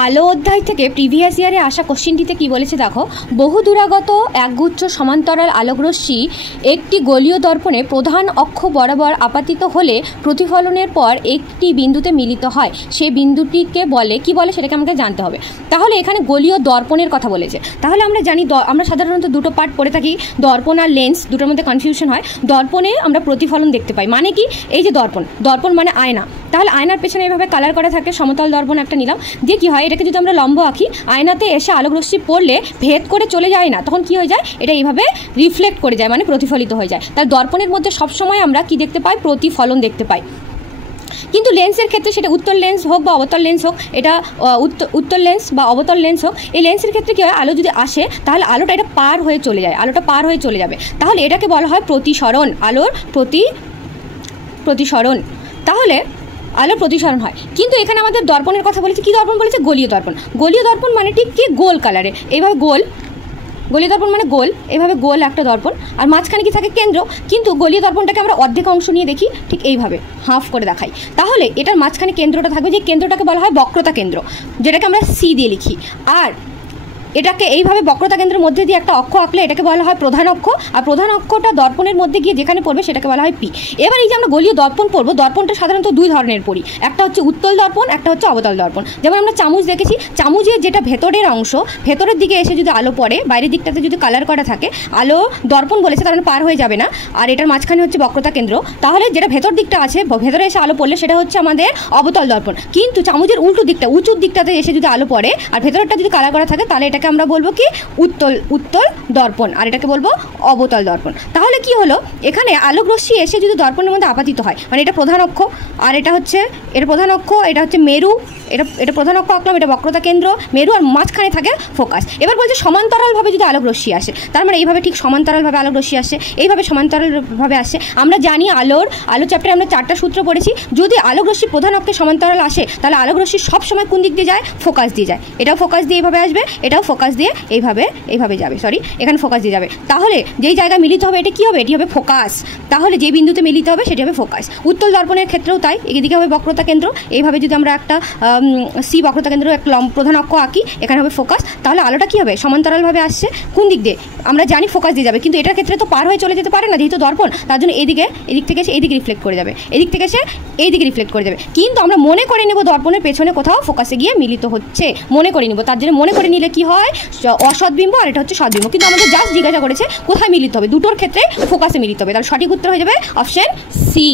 আলো অধ্যায় থেকে প্রিভিয়াস ইয়ারে আসা কোশ্চেনটিতে কি বলেছে দেখো, বহু দূরাগত একগুচ্ছ সমান্তরাল আলোকরশ্মি একটি গোলীয় দর্পণে প্রধান অক্ষ বরাবর আপাতিত হলে প্রতিফলনের পর একটি বিন্দুতে মিলিত হয়। সেই বিন্দুটিকে বলে কি বলে সেটাকে আমাকে জানতে হবে। তাহলে এখানে গোলীয় দর্পণের কথা বলেছে। তাহলে আমরা জানি আমরা সাধারণত দুটো পার্ট পড়ে থাকি, দর্পণ আর লেন্স, দুটোর মধ্যে কনফিউশন হয়। দর্পণে আমরা প্রতিফলন দেখতে পাই, মানে কি এই যে দর্পণ মানে আয়না। তাহলে আয়নার পেছনে এভাবে কালার করা থাকে, সমতল দর্পণ একটা নিলাম, দিয়ে কি হয় এটাকে যদি আমরা লম্ব আঁকি, আয়নাতে এসে আলোকরশ্মি পড়লে ভেদ করে চলে যায় না, তখন কি হয়ে যায় এটা এইভাবে রিফ্লেক্ট করে যায়, মানে প্রতিফলিত হয়ে যায়। তার দর্পণের মধ্যে সবসময় আমরা কি দেখতে পাই, প্রতিফলন দেখতে পাই। কিন্তু লেন্সের ক্ষেত্রে সেটা উত্তল লেন্স হোক বা অবতল লেন্স হোক, এটা উত্তল লেন্স বা অবতল লেন্স হোক, এই লেন্সের ক্ষেত্রে কী হয়, আলো যদি আসে তাহলে আলোটা এটা পার হয়ে চলে যায়, আলোটা পার হয়ে চলে যাবে। তাহলে এটাকে বলা হয় প্রতিসরণ, আলোর প্রতিসরণ। তাহলে আলোর প্রতিসরণ হয়। কিন্তু এখানে আমাদের দর্পণের কথা বলেছে, কি দর্পণ বলেছে, গোলীয় দর্পণ। গোলীয় দর্পণ মানে ঠিক কি, গোল কালারে, এইভাবে গোলীয় দর্পণ মানে গোল, এভাবে গোল একটা দর্পণ, আর মাঝখানে কি থাকে, কেন্দ্র। কিন্তু গোলীয় দর্পণটাকে আমরা অর্ধেক অংশ নিয়ে দেখি, ঠিক এইভাবে হাফ করে দেখাই। তাহলে এটার মাঝখানে কেন্দ্রটা থাকবে, যে কেন্দ্রটাকে বলা হয় বক্রতা কেন্দ্র, যেটাকে আমরা সি দিয়ে লিখি। আর এটাকে এইভাবে বক্রতা কেন্দ্রের মধ্যে দিয়ে একটা অক্ষ আঁকলে এটাকে বলা হয় প্রধান অক্ষ, আর প্রধান অক্ষটা দর্পণের মধ্যে গিয়ে যেখানে পড়বে সেটাকে বলা হয় পি। এবার এই যে আমরা গোলীয় দর্পণ পড়বো, দর্পণটা সাধারণত দুই ধরনের পড়ি, একটা হচ্ছে উত্তল দর্পণ, একটা হচ্ছে অবতল দর্পণ। যেমন আমরা চামচ দেখেছি, চামচের যেটা ভেতরের অংশ, ভেতরের দিকে এসে যদি আলো পড়ে, বাইরের দিকটাতে যদি কালার করা থাকে, আলো দর্পণ বলেছে তার মানে পার হয়ে যাবে না, আর এটার মাঝখানে হচ্ছে বক্রতা কেন্দ্র। তাহলে যেটা ভেতর দিকটা আছে, ভেতরে এসে আলো পড়লে সেটা হচ্ছে আমাদের অবতল দর্পণ। কিন্তু চামচের উল্টো দিকটা, উঁচুর দিকটাতে এসে যদি আলো পড়ে আর ভেতরটা যদি কালার করা থাকে, তাহলে এটাকে আমরা বলবো কি, উত্তল দর্পণ, আর এটাকে বলবো অবতল দর্পণ। তাহলে কি হলো, এখানে আলোক রশ্মি এসে যদি দর্পণের মধ্যে আপাতিত হয়, মানে এটা প্রধান অক্ষ, আর এটা হচ্ছে এর প্রধান অক্ষ, এটা হচ্ছে মেরু, এটা প্রধান অক্ষ আঁকলাম, এটা বক্রতা কেন্দ্র, মেরু, আর মাঝখানে থাকে ফোকাস। এবার বলছে সমান্তরালভাবে যদি আলোক রশ্মি আসে, তার মানে এইভাবে ঠিক সমান্তরালভাবে আলোক রশ্মি আসে, এইভাবে সমান্তরালভাবে আসে। আমরা জানি আলো চ্যাপ্টারে আমরা 4টা সূত্র পড়েছি, যদি আলোক রশ্মি প্রধান অক্ষে সমান্তরাল আসে তাহলে আলোক রশ্মি সবসময় কোন দিক দিয়ে যায়, ফোকাস দিয়ে যায়। এটাও ফোকাস দিয়ে এইভাবে আসবে, এটাও ফোকাস দিয়ে এইভাবে যাবে, এখানে ফোকাস দিয়ে যাবে। তাহলে যেই জায়গায় মিলিত হবে এটা কি হবে, এটি হবে ফোকাস। তাহলে যে বিন্দুতে মিলিত হবে সেটি হবে ফোকাস। উত্তল দর্পণের ক্ষেত্রেও তাই, এদিকে হবে বক্রতা কেন্দ্র, এইভাবে যদি আমরা একটা সি বক্রতা কেন্দ্র একটা প্রধান অক্ষ আঁকি, এখানে হবে ফোকাস। তাহলে আলোটা কি হবে, সমান্তরালভাবে আসছে, কোন দিক দিয়ে, আমরা জানি ফোকাস দিয়ে যাবে, কিন্তু এটার ক্ষেত্রে তো পার হয়ে চলে যেতে পারে না, যেহেতু দর্পণ, তার জন্য এদিক থেকে এসে এইদিকে রিফ্লেক্ট করে যাবে, এদিক থেকে এসে এইদিকে রিফ্লেক্ট করে যাবে। কিন্তু আমরা মনে করে নেব দর্পণের পেছনে কোথাও ফোকাসে গিয়ে মিলিত হচ্ছে, মনে করে নিব। তার জন্য মনে করে নিলে কি হয়, অসৎ বিম্ব আর এটা হচ্ছে সদ্বিম্ব। কিন্তু আমাদের জাস্ট জিজ্ঞাসা করেছে কোথায় মিলিত হবে, দুটোর ক্ষেত্রে ফোকাসে মিলিত হবে। তাহলে সঠিক উত্তর হয়ে যাবে অপশন সি।